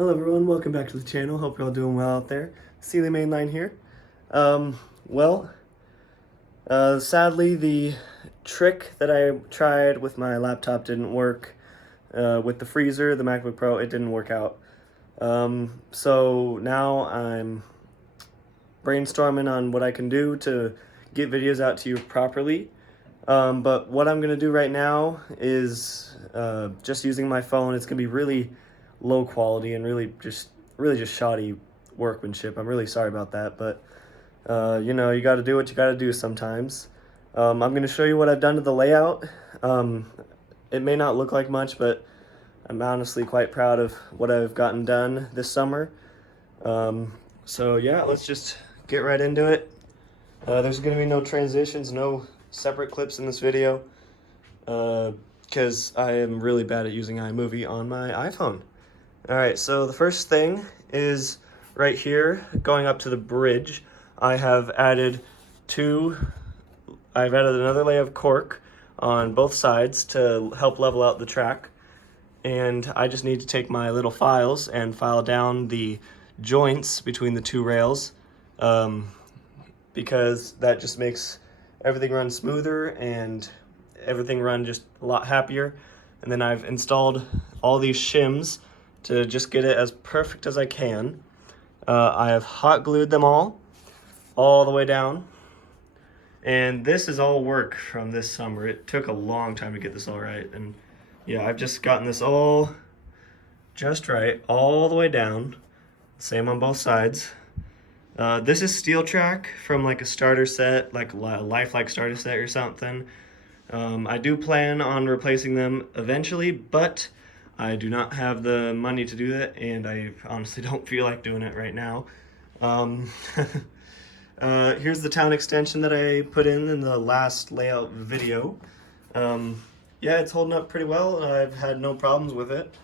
Hello everyone, welcome back to the channel. Hope you're all doing well out there. Sealy Mainline here. Well, sadly the trick that I tried with my laptop didn't work. With the freezer, the MacBook Pro, it didn't work out. So now I'm brainstorming on what I can do to get videos out to you properly. But what I'm gonna do right now is just using my phone. It's gonna be really low quality and really just shoddy workmanship. I'm really sorry about that, but you know, you got to do what you got to do sometimes. I'm going to show you what I've done to the layout. It may not look like much, but I'm honestly quite proud of what I've gotten done this summer. So yeah, let's just get right into it. There's going to be no transitions, no separate clips in this video, because I am really bad at using iMovie on my iPhone. Alright, so the first thing is right here, going up to the bridge, I have added another layer of cork on both sides to help level out the track. And I just need to take my little files and file down the joints between the two rails, because that just makes everything run smoother and everything run just a lot happier. And then I've installed all these shims to just get it as perfect as I can. I have hot glued them all the way down. And this is all work from this summer. It took a long time to get this all right. And yeah, I've just gotten this all just right, all the way down. Same on both sides. This is steel track from like a starter set, like a lifelike starter set or something. I do plan on replacing them eventually, but I do not have the money to do that, and I honestly don't feel like doing it right now. Here's the town extension that I put in the last layout video. Yeah, it's holding up pretty well. I've had no problems with it.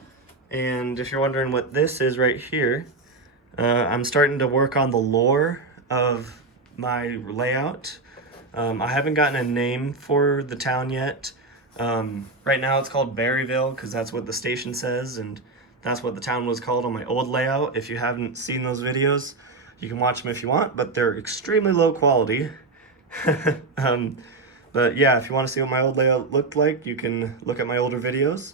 And if you're wondering what this is right here, I'm starting to work on the lore of my layout. I haven't gotten a name for the town yet. Right now it's called Berryville because that's what the station says, and that's what the town was called on my old layout. If you haven't seen those videos, you can watch them if you want, but they're extremely low quality. But yeah, if you want to see what my old layout looked like, you can look at my older videos.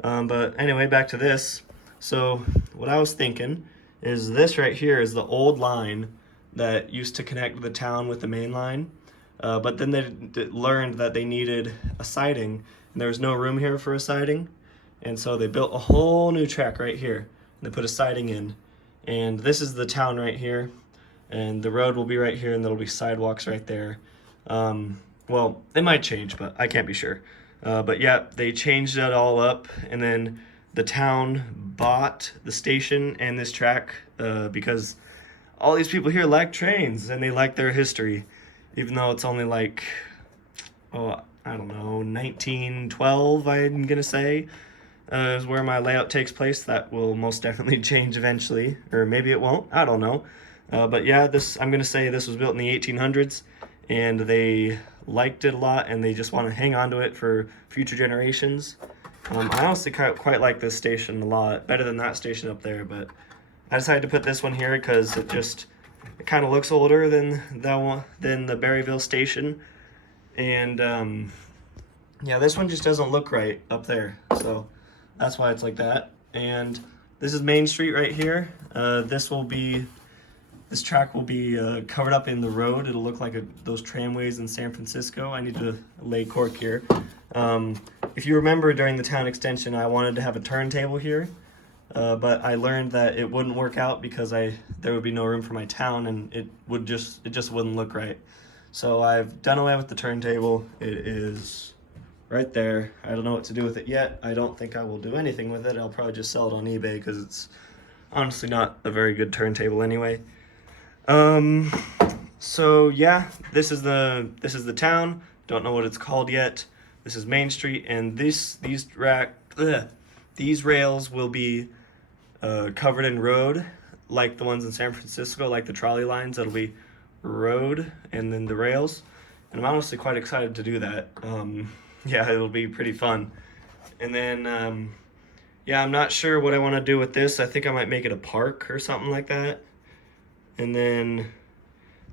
But anyway, back to this. So what I was thinking is this right here is the old line that used to connect the town with the main line. But then they learned that they needed a siding, and there was no room here for a siding, and so they built a whole new track right here, and they put a siding in. And this is the town right here, and the road will be right here, and there'll be sidewalks right there. Well, it might change, but I can't be sure. But yeah, they changed it all up, and then the town bought the station and this track because all these people here like trains, and they like their history. Even though it's only like, oh, I don't know, 1912, I'm gonna say, is where my layout takes place. That will most definitely change eventually, or maybe it won't, I don't know. But yeah, I'm gonna say this was built in the 1800s, and they liked it a lot, and they just want to hang on to it for future generations. I honestly quite like this station a lot, better than that station up there, but I decided to put this one here because it kind of looks older than the Berryville station, and yeah, this one just doesn't look right up there, so that's why it's like that. And this is Main Street right here. This track will be covered up in the road. It'll look like those tramways in San Francisco. I need to lay cork here. If you remember, during the town extension, I wanted to have a turntable here. But I learned that it wouldn't work out because there would be no room for my town, and it just wouldn't look right. So I've done away with the turntable. It is right there. I don't know what to do with it yet. I don't think I will do anything with it. I'll probably just sell it on eBay because it's honestly not a very good turntable anyway. So yeah, this is the town. Don't know what it's called yet. This is Main Street, and these rails will be covered in road, like the ones in San Francisco, like the trolley lines. That'll be road, and then the rails. And I'm honestly quite excited to do that. Yeah, it'll be pretty fun. And then yeah, I'm not sure what I want to do with this. I think I might make it a park or something like that. And then,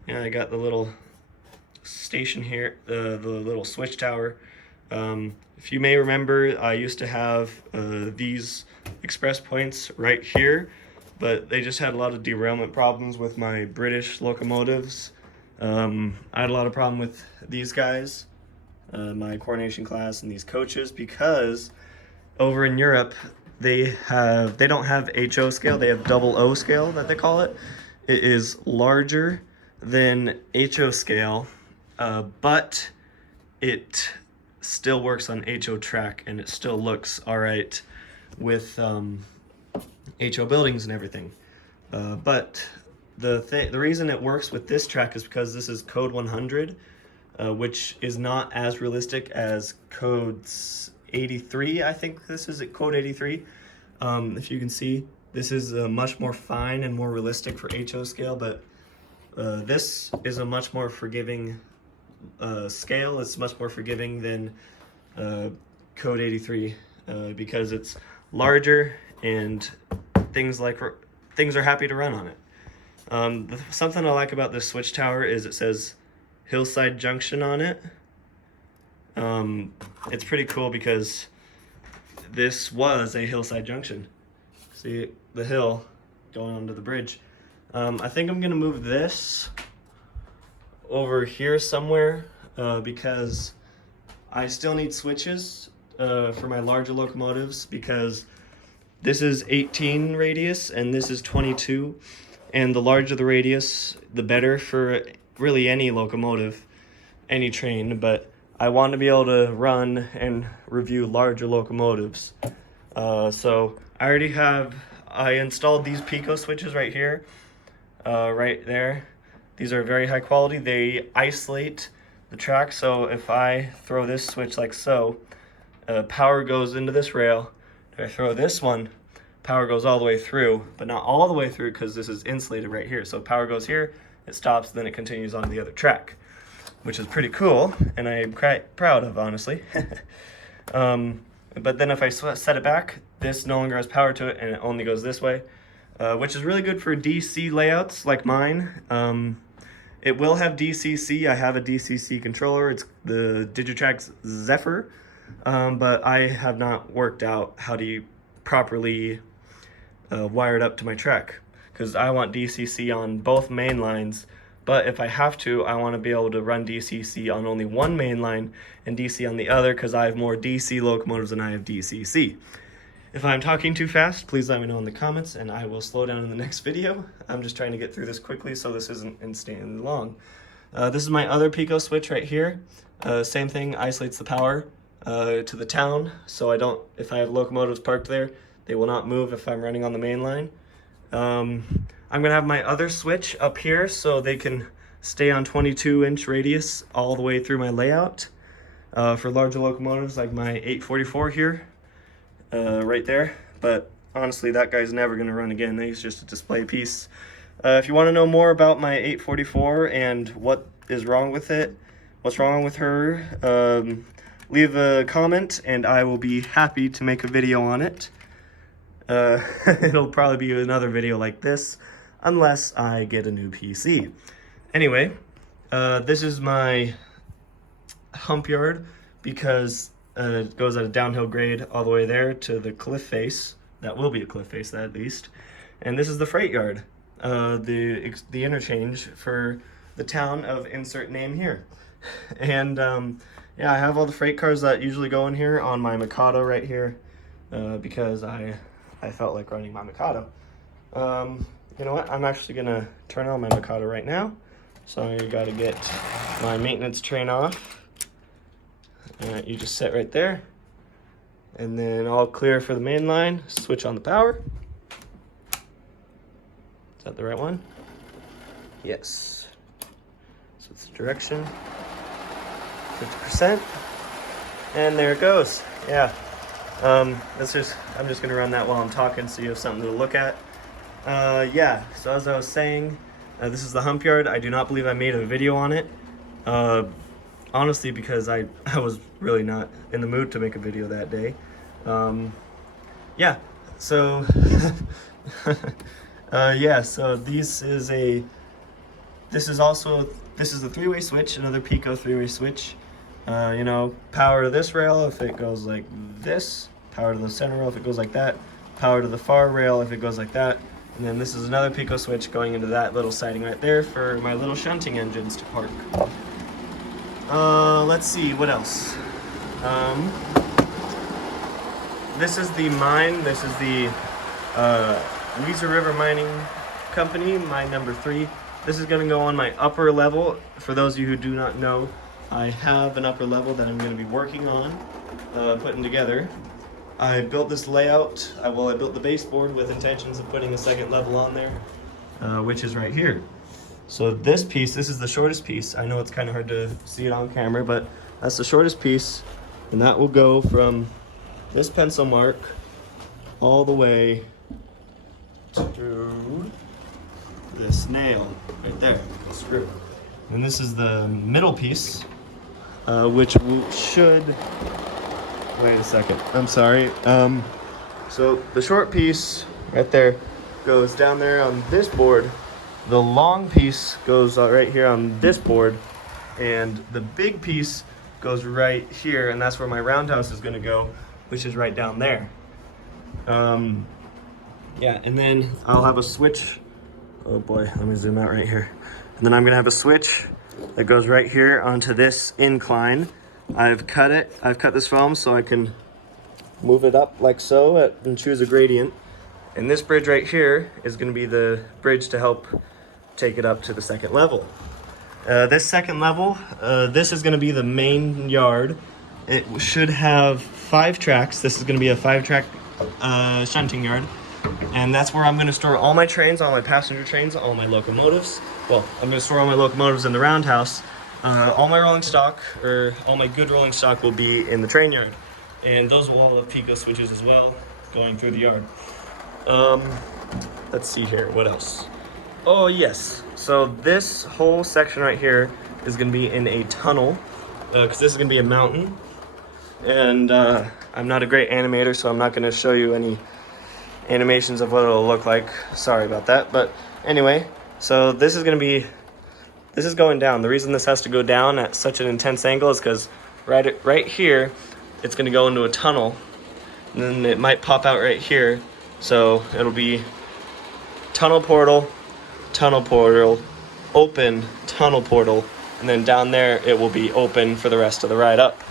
yeah, I got the little station here, the little switch tower. If you may remember, I used to have these express points right here, but they just had a lot of derailment problems with my British locomotives. I had a lot of problem with these guys, my coronation class and these coaches, because over in Europe they don't have HO scale, they have double O scale that they call it. It is larger than HO scale, but it still works on HO track and it still looks all right with HO buildings and everything. But the reason it works with this track is because this is code 100, which is not as realistic as codes 83. I think this is at code 83. If you can see, this is much more fine and more realistic for HO scale, but this is a much more forgiving scale. It's much more forgiving than code 83 because it's larger and things are happy to run on it. Something I like about this switch tower is it says Hillside Junction on it. It's pretty cool because this was a hillside junction. See the hill going onto the bridge. I think I'm gonna move this over here somewhere because I still need switches for my larger locomotives, because this is 18 radius and this is 22, and the larger the radius the better for really any locomotive, any train, but I want to be able to run and review larger locomotives. So I installed these Pico switches right here, right there. These are very high quality. They isolate the track, so if I throw this switch like so, power goes into this rail. If I throw this one, power goes all the way through, but not all the way through because this is insulated right here. So power goes here, it stops, then it continues on to the other track, which is pretty cool, and I'm quite proud of, honestly. But then if I set it back, this no longer has power to it, and it only goes this way, which is really good for DC layouts like mine. It will have DCC. I have a DCC controller. It's the Digitrax Zephyr, but I have not worked out how to properly wire it up to my track, because I want DCC on both main lines. But if I have to, I want to be able to run DCC on only one main line and DC on the other, because I have more DC locomotives than I have DCC. If I'm talking too fast, please let me know in the comments and I will slow down in the next video. I'm just trying to get through this quickly so this isn't insanely long. This is my other Pico switch right here. Same thing, isolates the power to the town, so if I have locomotives parked there, they will not move if I'm running on the main line. I'm gonna have my other switch up here so they can stay on 22-inch radius all the way through my layout for larger locomotives like my 844 here, right there. But honestly, that guy's never gonna run again. He's just a display piece. If you want to know more about my 844 and what is wrong with it, what's wrong with her, leave a comment and I will be happy to make a video on it. It'll probably be another video like this unless I get a new PC. Anyway, this is my hump yard because it goes at a downhill grade all the way there to the cliff face. That will be a cliff face, at least. And this is the freight yard, the interchange for the town of insert name here. And yeah, I have all the freight cars that usually go in here on my Mikado right here because I felt like running my Mikado. You know what? I'm actually gonna turn on my Mikado right now. So I gotta get my maintenance train off. You just sit right there. And then all clear for the main line. Switch on the power. Is that the right one? Yes. So it's the direction. 50%. And there it goes. Yeah. I'm just gonna run that while I'm talking so you have something to look at. Yeah, so as I was saying, this is the hump yard. I do not believe I made a video on it. Honestly, because I was really not in the mood to make a video that day. yeah, so yeah, so this is the three-way switch, another Pico three-way switch. You know, power to this rail if it goes like this, power to the center rail if it goes like that, power to the far rail if it goes like that, and then this is another Pico switch going into that little siding right there for my little shunting engines to park. Let's see, what else? This is the mine. This is the Weezer River Mining Company, mine number 3. This is going to go on my upper level. For those of you who do not know, I have an upper level that I'm going to be working on, putting together. I built this layout. I built the baseboard with intentions of putting a second level on there, which is right here. So this piece, this is the shortest piece. I know it's kind of hard to see it on camera, but that's the shortest piece, and that will go from this pencil mark all the way to this nail right there, the screw. And this is the middle piece, which should, wait a second, I'm sorry. So the short piece right there goes down there on this board. The long piece goes right here on this board, and the big piece goes right here, and that's where my roundhouse is going to go, which is right down there. Yeah, and then I'll have a switch. Oh boy, let me zoom out right here. And then I'm going to have a switch that goes right here onto this incline. I've cut this foam so I can move it up like so and choose a gradient. And this bridge right here is going to be the bridge to help take it up to the second level. This second level, this is going to be the main yard. It should have 5 tracks. This is going to be a 5-track shunting yard. And that's where I'm going to store all my trains, all my passenger trains, all my locomotives. Well, I'm going to store all my locomotives in the roundhouse. All my rolling stock, or all my good rolling stock, will be in the train yard. And those will all have Pico switches as well, going through the yard. Let's see here, what else? Oh yes, so this whole section right here is going to be in a tunnel, because this is going to be a mountain. And I'm not a great animator, so I'm not going to show you any animations of what it'll look like. Sorry about that. But anyway, so this is going down. The reason this has to go down at such an intense angle is because right here, it's going to go into a tunnel, and then it might pop out right here. So it'll be tunnel portal, open, tunnel portal, and then down there it will be open for the rest of the ride up.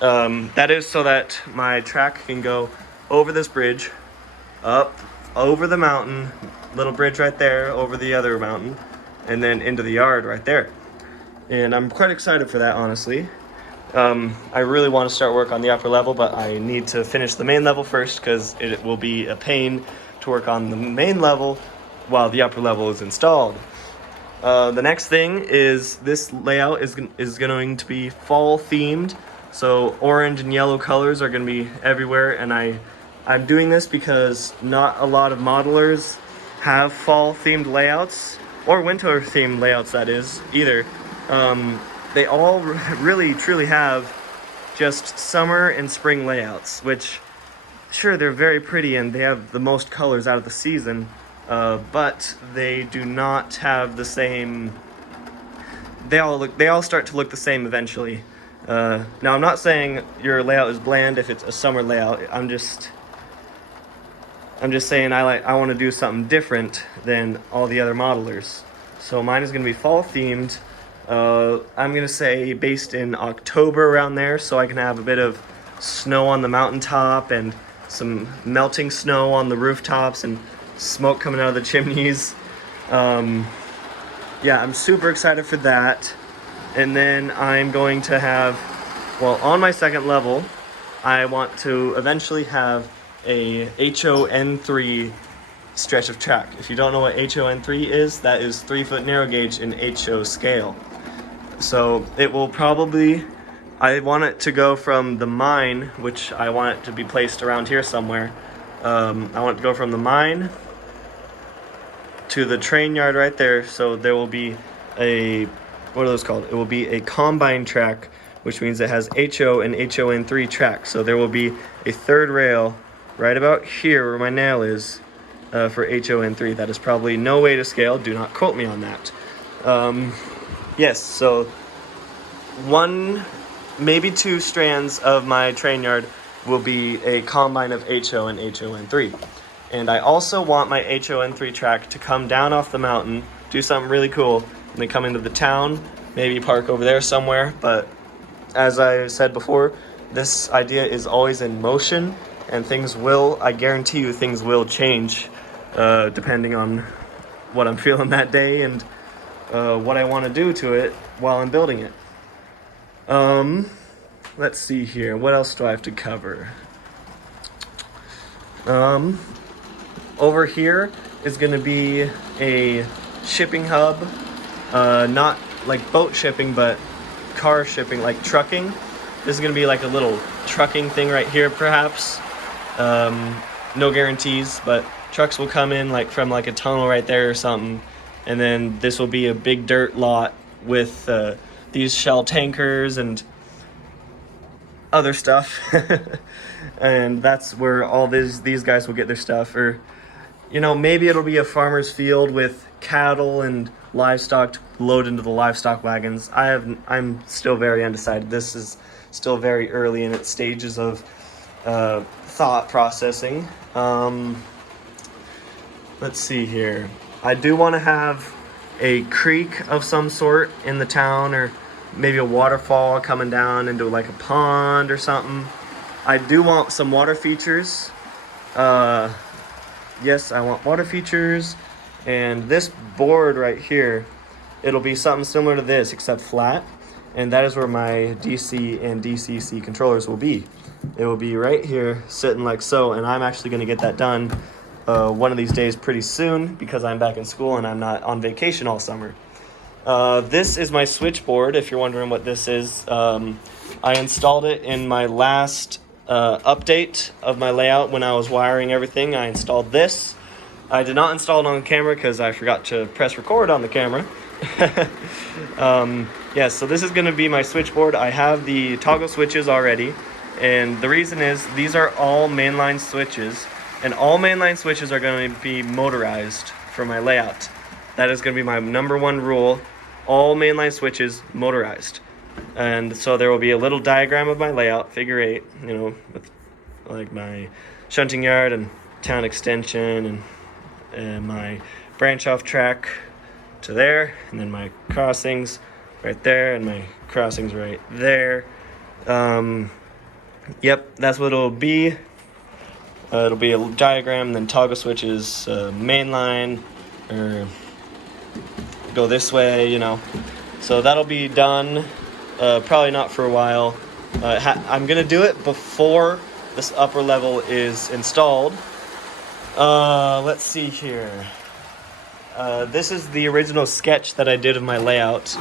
That is so that my track can go over this bridge, up, over the mountain, little bridge right there, over the other mountain, and then into the yard right there. And I'm quite excited for that, honestly. I really want to start work on the upper level, but I need to finish the main level first, because it will be a pain to work on the main level while the upper level is installed. The next thing is this layout is going to be fall themed. So orange and yellow colors are going to be everywhere, and I'm doing this because not a lot of modelers have fall themed layouts, or winter themed layouts, that is, either. They all really truly have just summer and spring layouts, which sure, they're very pretty and they have the most colors out of the season, but they do not have the same. They all start to look the same eventually. Now, I'm not saying your layout is bland if it's a summer layout. I'm just saying I want to do something different than all the other modelers. So mine is going to be fall themed. I'm going to say based in October, around there, so I can have a bit of snow on the mountaintop and some melting snow on the rooftops and smoke coming out of the chimneys. Yeah, I'm super excited for that. And then I'm going to have, well, on my second level, I want to eventually have a HON3 stretch of track. If you don't know what HON3 is, that is 3-foot narrow gauge in HO scale. So it will probably, I want it to go from the mine, which I want it to be placed around here somewhere. I want it to go from the mine to the train yard right there. So there will be a, what are those called? It will be a combine track, which means it has HO and HON3 tracks. So there will be a third rail right about here where my nail is for HON3. That is probably no way to scale. Do not quote me on that. Yes, so 1, maybe 2 strands of my train yard will be a combine of HO and HON3. And I also want my HON3 track to come down off the mountain, do something really cool, and then come into the town, maybe park over there somewhere. But as I said before, this idea is always in motion, and I guarantee you things will change depending on what I'm feeling that day and what I want to do to it while I'm building it. Let's see here. What else do I have to cover? Over here is going to be a shipping hub, not like boat shipping, but car shipping, like trucking. This is going to be like a little trucking thing right here, perhaps. No guarantees, but trucks will come in like from like a tunnel right there or something, and then this will be a big dirt lot with these Shell tankers and other stuff. And that's where all these guys will get their stuff. Or, you know, maybe it'll be a farmer's field with cattle and livestock to load into the livestock wagons. I'm still very undecided. This is still very early in its stages of thought processing. Let's see here. I do want to have a creek of some sort in the town, or maybe a waterfall coming down into like a pond or something. I do want some water features. Yes, I want water features. And this board right here, it'll be something similar to this except flat. And that is where my DC and DCC controllers will be. It will be right here sitting like so, and I'm actually going to get that done one of these days pretty soon because I'm back in school and I'm not on vacation all summer. This is my switchboard, if you're wondering what this is. I installed it in my last update of my layout when I was wiring everything. I installed this. I did not install it on camera because I forgot to press record on the camera. Yeah, so this is going to be my switchboard. I have the toggle switches already, and the reason is these are all mainline switches, and all mainline switches are going to be motorized for my layout. That is going to be my number 1 rule. All mainline switches motorized. And so there will be a little diagram of my layout, figure 8, you know, with like my shunting yard and town extension and my branch off track to there, and then my crossings right there, and my crossings right there. Yep, that's what it'll be. It'll be a diagram, then toggle switches, mainline, or go this way, you know. So that'll be done, probably not for a while. I'm gonna do it before this upper level is installed. Let's see here. This is the original sketch that I did of my layout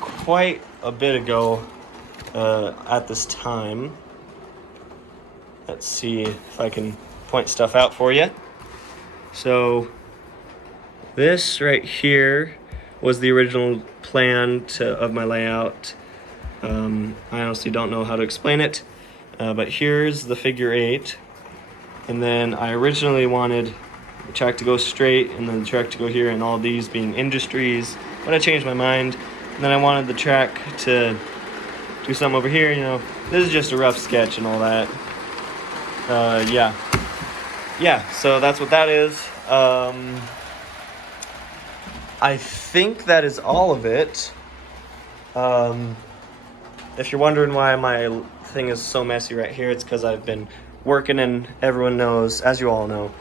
quite a bit ago at this time. Let's see if I can point stuff out for you. So this right here was the original plan of my layout. I honestly don't know how to explain it, but here's the figure 8. And then I originally wanted the track to go straight and then the track to go here, and all these being industries, but I changed my mind. And then I wanted the track to do something over here, you know. This is just a rough sketch and all that. Yeah, so that's what that is. I think that is all of it. If you're wondering why my thing is so messy right here, it's because I've been working, and everyone knows, as you all know,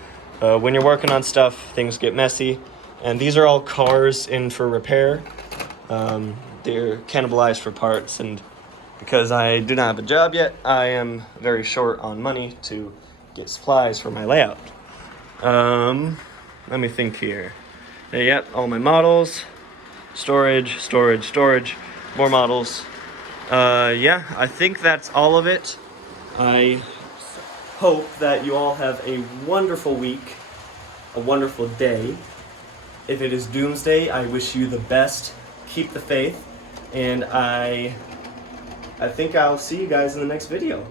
when you're working on stuff, things get messy. And these are all cars in for repair. They're cannibalized for parts, and because I do not have a job yet, I am very short on money to get supplies for my layout. Let me think here. Yep, all my models, storage, more models. Yeah, I think that's all of it. I hope that you all have a wonderful week, a wonderful day. If it is doomsday, I wish you the best. Keep the faith, and I think I'll see you guys in the next video.